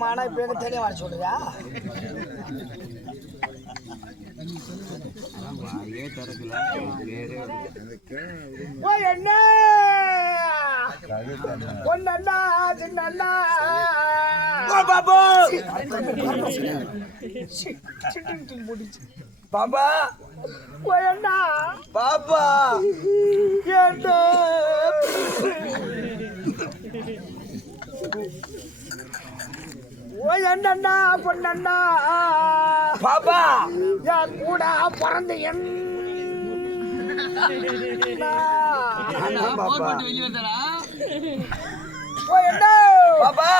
மானா இப்ப தெரிய வர சொல்றியா? என்ன பொண்ணா சின்ன பாபா பாபா என்ன பாபா என்ன என்னண்ணா பொண்ணண்ணா பாபா என் கூட பிறந்த பாபா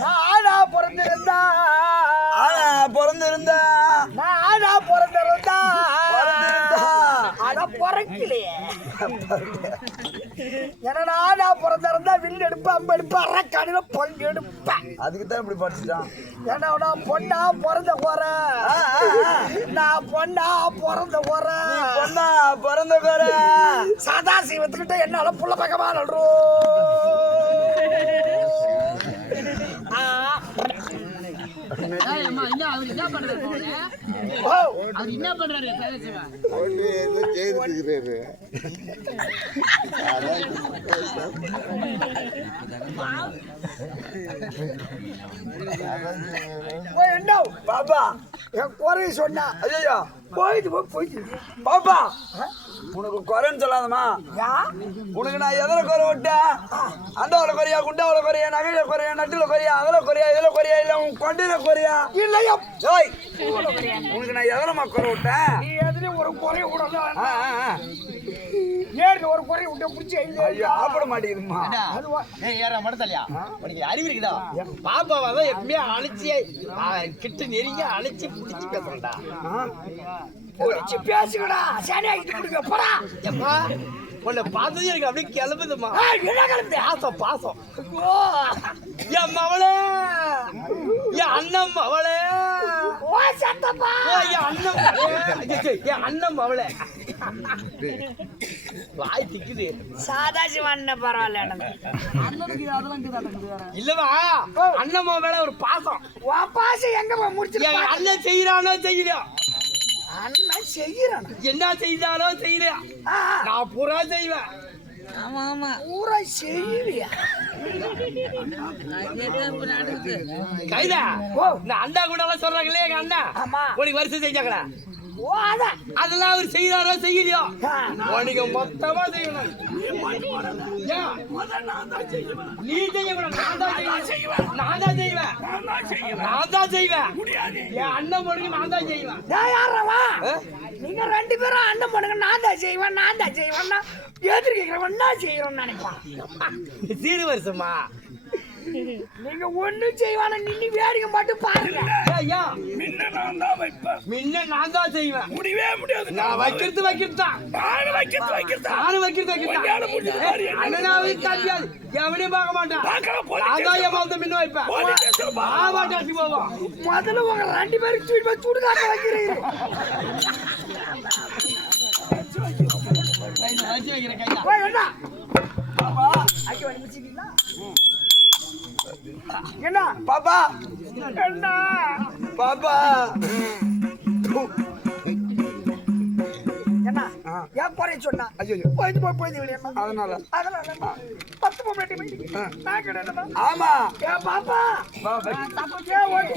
நான் ஆனா பிறந்திருந்தா நான் ஆனா பிறந்திருந்தா ஆனா பிறக்கலையே என்னடா நான் பிறந்திருந்தா வில்லு எடுப்பேன் அம்பு எடுப்பேன் அரக்காணில பங்கு எடுப்பேன். அதுக்குதான் இப்படி படிச்சுட்டான். ஏன்னா பொண்ணா பிறந்த போறேன் நான் பொண்ணா பிறந்த போறேன் சதாசிவத்துக்கிட்ட என்னால புள்ள பக்கமா என்ன பண்றாரு பாபா என் குறை சொன்னா ஐயோ போயிட்டு பாபா உனக்கு குறைன்னு சொல்லாதமா? உனக்கு நான் எதிர குறை விட்டேன்? அண்டவள குறையா, குண்டாவள குறையா, நகையில குறையா, நட்டுல குறையா, அதுல குறையா, இதுல குறையா, இல்ல உன் கொண்டையில குறையா? இல்லையா உனக்கு நான் எதிரமா குறை விட்டேன்? நீ எதிரி ஒரு குறை விடல ஏறி ஒரு குறை விட்டு பிடிச்சி ஐயோ ஆப்பட மாட்டேங்குதுமா. ஏறா மடத்தலையா உனக்கு அறிவு இருக்குதா? பாப்பாவை தான் எப்பவுமே அழைச்சி கிட்ட நெருங்கி அழைச்சி பிடிச்சி பேசுறேன்டா. பிடிச்சி பேசுங்கடா சனி ஆகிட்டு கொடுக்க போறா. எப்பா உன்னை பார்த்தது எனக்கு அப்படியே கிளம்புதுமா. என்ன கிளம்புது? பாசம் பாசம். என் மவளே, என் அண்ணன் மவளே, ஓ சத்தப்பா, என் அண்ணன் மவளே, என் அண்ணன் மவளே. வாய் திக்குது. சாதாசிவண்ண பரவாயில்ல. இல்லவா அண்ணன் மேல ஒரு பாசம். பாசம் எங்க முடிச்சு அண்ணன் செய்யறானோ செய்யலையோ, அண்ணன் செய்யறான் என்ன செய்தாலோ செய்யலையா, நான் பூரா செய்வேன். ஆமா ஆமா பூரா செய்வியா? கைதா நான் அண்ணா கூட எல்லாம் சொல்றாங்களே எங்க அண்ணா உனக்கு வருஷம் செஞ்சாங்களா? அதெல்லாம் அவர் செய்யறாரோ செய்யலையோ உனக்கு மொத்தமா செய்யணும். நீ செய்யக்கூடாது, நான் தான் செய்வேன். என் அண்ணன் பொண்ணுக்கு நான் தான் செய்வேன். நீங்க ரெண்டு பேரும் அண்ணன் பொண்ணுங்க நான் தான் செய்வேன் எதிர்க்கிறவன் நான் செய்யறோம்னு நினைப்பான். சீரு வருஷமா நீங்க ஒண்ணும் செய்வான நின்னு வேடிக்கை மட்டும் பாருங்க. முன்ன நான் தான் செய்வேன். முடியவே முடியாது. நான் வைக்கிறது தான். நானும் வைக்கிறது அண்ணனாவே காட்டியாது எவனையும் பார்க்க மாட்டான். நான் தான் என் மாவட்ட முன்ன வைப்பேன். மாவட்டாசி போவோம். முதல்ல உங்க ரெண்டு பேருக்கு தூக்கி போய் சுடுகாட்ட வைக்கிறீங்க. வைக்கிறேன் கைதா. என்ன பாப்பா என்ன பாப்பா என்ன ஏன் குறை சொன்னா? ஐயோ அதனால 10 பொம்பளை நான் கிடையாது. ஆமா ஏன் பாப்பா தப்பு ஓடி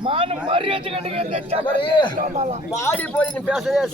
மானம் மரியாதை கட்டுங்க பாடி போய் நீ பேசவே